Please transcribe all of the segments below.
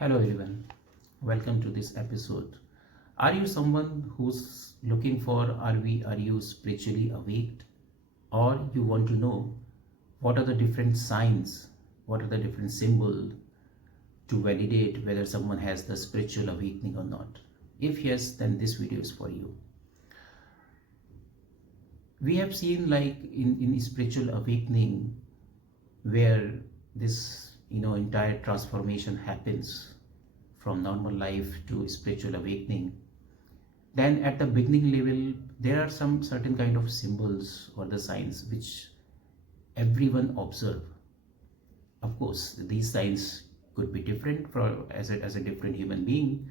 Hello everyone, welcome to this episode. Are you someone who's looking for are you spiritually awake, or you want to know what are the different signs, what are the different symbols to validate whether someone has the spiritual awakening or not? If yes, then this video is for you. We have seen like in spiritual awakening where this entire transformation happens from normal life to spiritual awakening. Then at the beginning level there are some certain kind of symbols or the signs which everyone observe. Of course these signs could be different for as a different human being,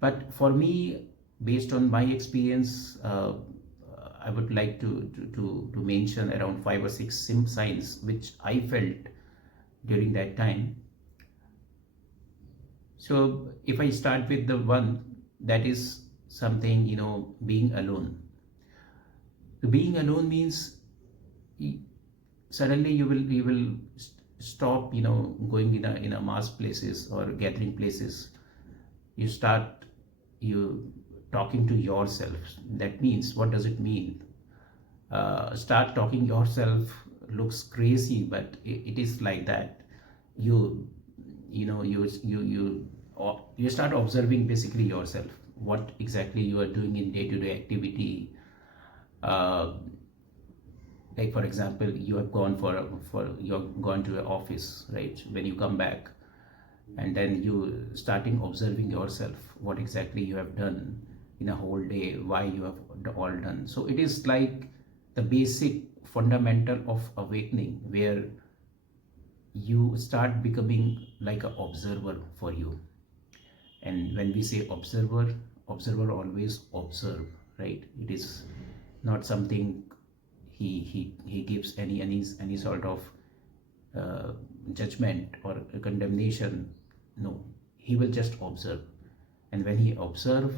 but for me, based on my experience, I would like to mention around 5 or 6 signs which I felt during that time. So if I start with the one, that is something, being alone. Being alone means suddenly you will stop, going in a mass places or gathering places. You start you talking to yourself. That means, what does it mean? Start talking yourself looks crazy, but it is like that. You you know you start observing basically yourself, what exactly you are doing in day-to-day activity. uh, like for example, you have gone for you have gone to your office, right? When you come back, and then you starting observing yourself, what exactly you have done in a whole day, why you have all done. So it is like the basic fundamental of awakening, where you start becoming like an observer for you. And when we say observer, observer always observe, right? It is not something he gives any sort of uh, judgment or condemnation. No, he will just observe. And when he observe,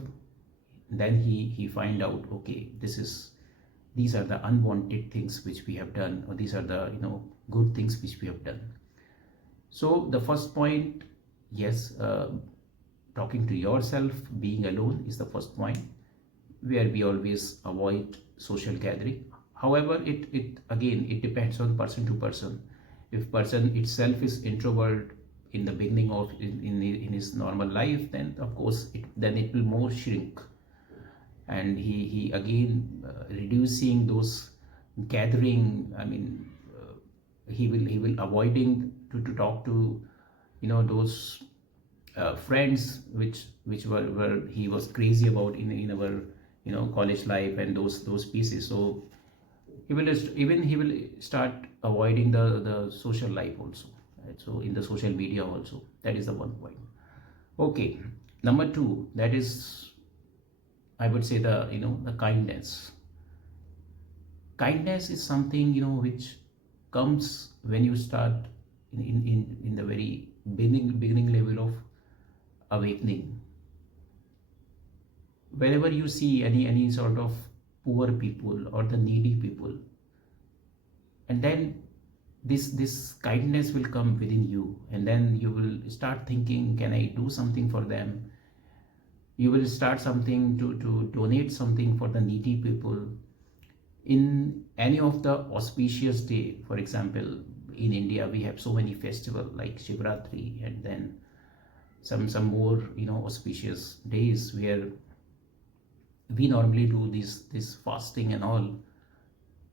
then he find out, okay, these are the unwanted things which we have done, or these are the good things which we have done. So the first point, yes, talking to yourself, being alone is the first point, where we always avoid social gathering. However, it again, it depends on person to person. If person itself is introvert in the beginning of in his normal life, then of course it will more shrink, and he again reducing those gathering. I mean, he will avoiding to talk to those friends which were he was crazy about in our college life, and those pieces. So he will start avoiding the social life also, right? So in the social media also, that is the one point. Okay, number two, that is, I would say, the kindness. Kindness is something which comes when you start in the very beginning level of awakening. Whenever you see any sort of poor people or the needy people, and then this kindness will come within you, and then you will start thinking, can I do something for them? You will start something to donate something for the needy people in any of the auspicious day. For example, in India we have so many festivals like Shivratri, and then some more auspicious days where we normally do this fasting and all.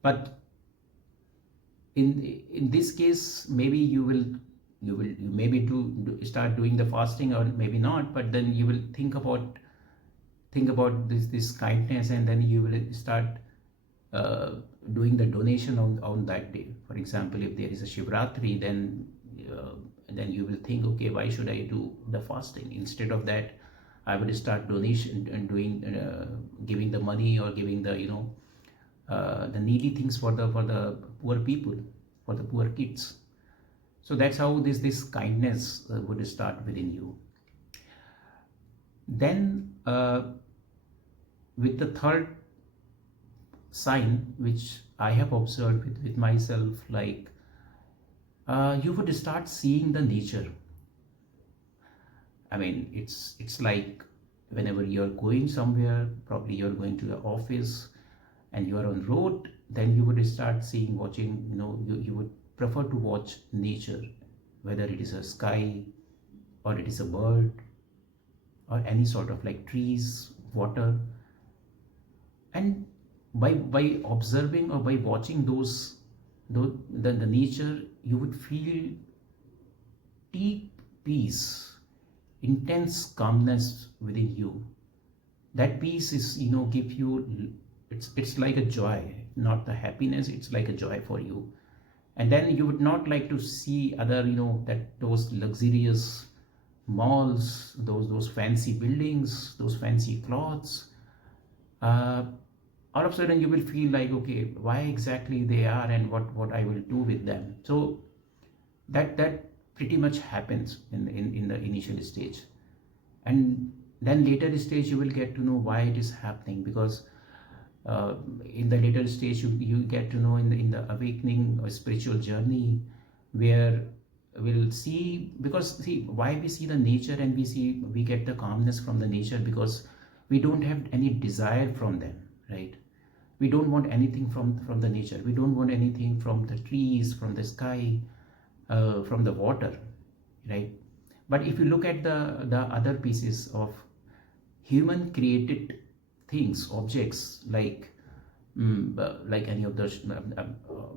But in this case, maybe you maybe start doing the fasting, or maybe not, but then you will think about this kindness, and then you will start uh, doing the donation on that day. For example, if there is a Shivratri, then you will think, okay, why should I do the fasting? Instead of that, I will start donation and doing giving the money, or giving the needy things for the poor people, for the poor kids. So that's how this kindness would start within you. Then with the third sign which I have observed with myself, like you would start seeing the nature. I mean, it's like whenever you're going somewhere, probably you're going to your office and you are on road, then you would start seeing, watching, you would prefer to watch nature, whether it is a sky or it is a bird or any sort of like trees, water. And by observing or by watching the nature, you would feel deep peace, intense calmness within you. That peace is, give you, it's like a joy, not the happiness, it's like a joy for you. And then you would not like to see other, that those luxurious malls, those fancy buildings, those fancy clothes. uh, all of a sudden you will feel like, okay, why exactly they are and what I will do with them. So that pretty much happens in the initial stage. And then later stage you will get to know why it is happening, because in the later stage you get to know in the awakening or spiritual journey, where we'll see, because see why we see the nature and we get the calmness from the nature, because we don't have any desire from them, right? We don't want anything from the nature, we don't want anything from the trees, from the sky, from the water, right? But if you look at the other pieces of human created things, objects, like any of the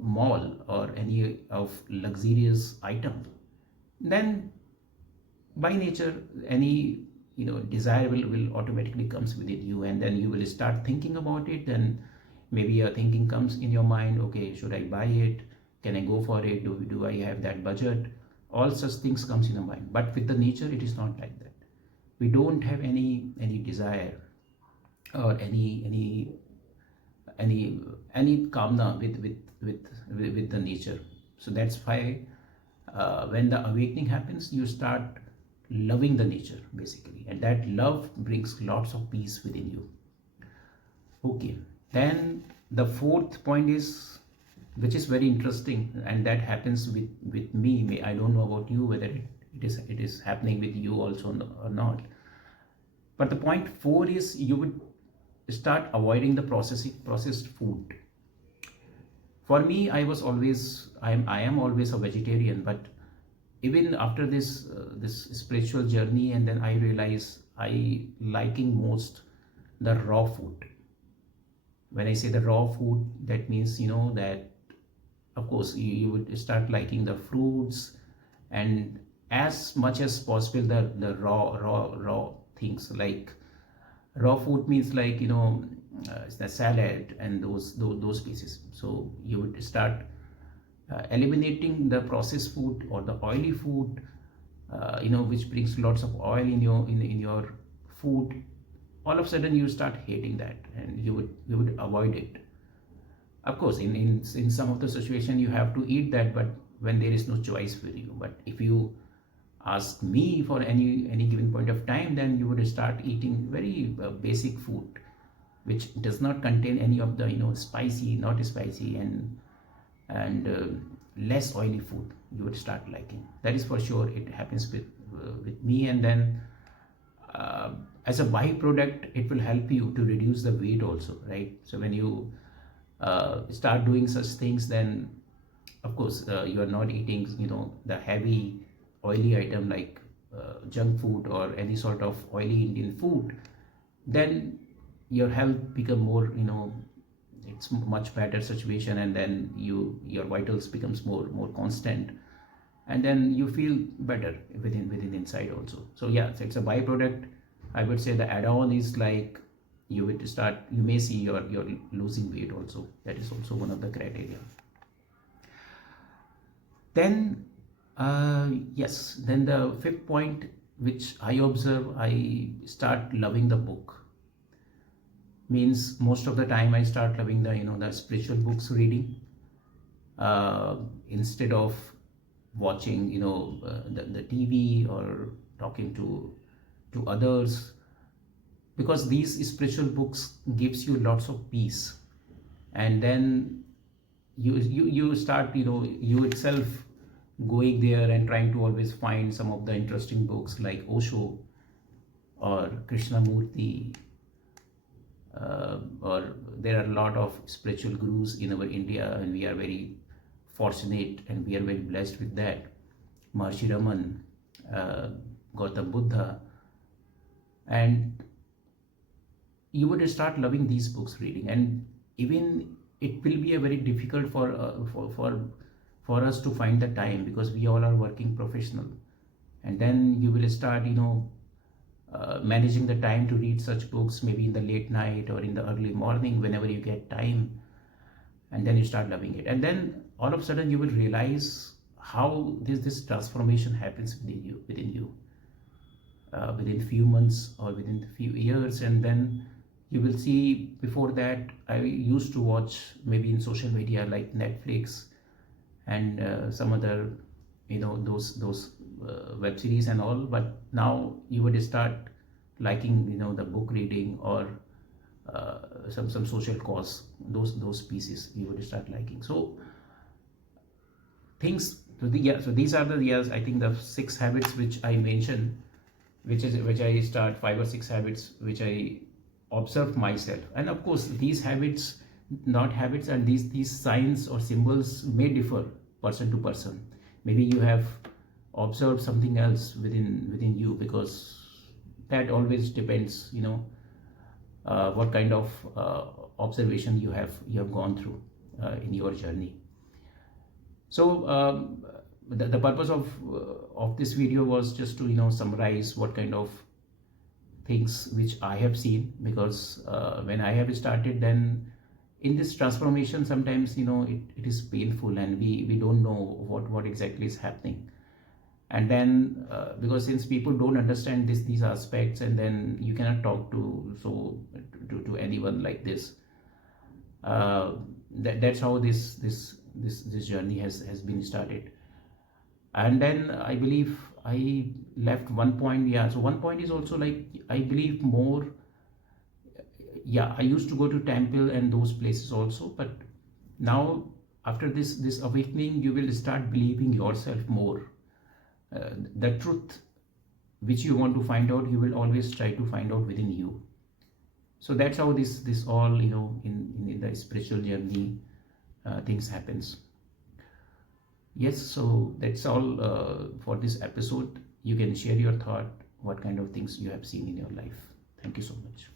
mall or any of luxurious item, then by nature any desire will automatically comes within you, and then you will start thinking about it. And maybe a thinking comes in your mind, okay, should I buy it, can I go for it, do I have that budget? All such things comes in your mind. But with the nature it is not like that. We don't have any desire or any kamna with the nature. So that's why when the awakening happens, you start loving the nature basically, and that love brings lots of peace within you. Okay, then the fourth point is, which is very interesting, and that happens with me. I don't know about you whether it is happening with you also or not. But the point four is, you would start avoiding the processed food. For me, I am always a vegetarian, but even after this spiritual journey, and then I realize I liking most the raw food. When I say the raw food, that means that of course you would start liking the fruits, and as much as possible the raw things. Like raw food means like the salad and those pieces. So you would start eliminating the processed food or the oily food, which brings lots of oil in your food. All of a sudden you start hating that, and you would avoid it. Of course, in some of the situation you have to eat that, but when there is no choice for you. But if you ask me for any given point of time, then you would start eating very basic food, which does not contain any of the spicy, not spicy, and less oily food. You would start liking. That is for sure. It happens with me. And then as a byproduct, it will help you to reduce the weight also, right? So when you start doing such things, then of course you are not eating the heavy oily item like junk food or any sort of oily Indian food. Then your health become more, it's much better situation, and then your vitals becomes more constant, and then you feel better within inside also. So yeah, so it's a byproduct. I would say the add-on is like you may see you're losing weight also. That is also one of the criteria. Then yes, then the fifth point which I observe, I start loving the book. Means most of the time I start loving the spiritual books reading, instead of watching the TV or talking to others, because these spiritual books gives you lots of peace. And then you start you itself going there and trying to always find some of the interesting books like Osho. or Krishnamurti, or there are a lot of spiritual gurus in our India, and we are very fortunate and we are very blessed with that. Maharshi Raman, uh, Gautam Buddha, and you would start loving these books reading, and even it will be a very difficult for us to find the time, because we all are working professional, and then you will start managing the time to read such books, maybe in the late night or in the early morning, whenever you get time, and then you start loving it, and then all of a sudden you will realize how this transformation happens within few months or within few years. And then you will see, before that I used to watch maybe in social media like Netflix and some other those web series and all, but now you would start liking the book reading, or some social cause, those pieces you would start liking. So things, so these are the, yes, I think the 6 habits which I mentioned, which I start 5 or 6 habits which I observe myself. And of course these habits, not habits, and these signs or symbols may differ person to person. Maybe you have observed something else within you, because that always depends, what kind of observation you have gone through in your journey. So the purpose of this video was just to summarize what kind of things which I have seen, because when I have started, then in this transformation sometimes it is painful, and we don't know what exactly is happening. And then because since people don't understand these aspects, and then you cannot talk to anyone like this, that's how this journey has been started. And then I believe I left one point. Yeah, so one point is also, like, I believe more. Yeah, I used to go to temple and those places also, but now after this awakening, you will start believing yourself more. The truth which you want to find out, you will always try to find out within you. So that's how this all in the spiritual journey things happens. Yes, so that's all for this episode. You can share your thought, what kind of things you have seen in your life. Thank you so much.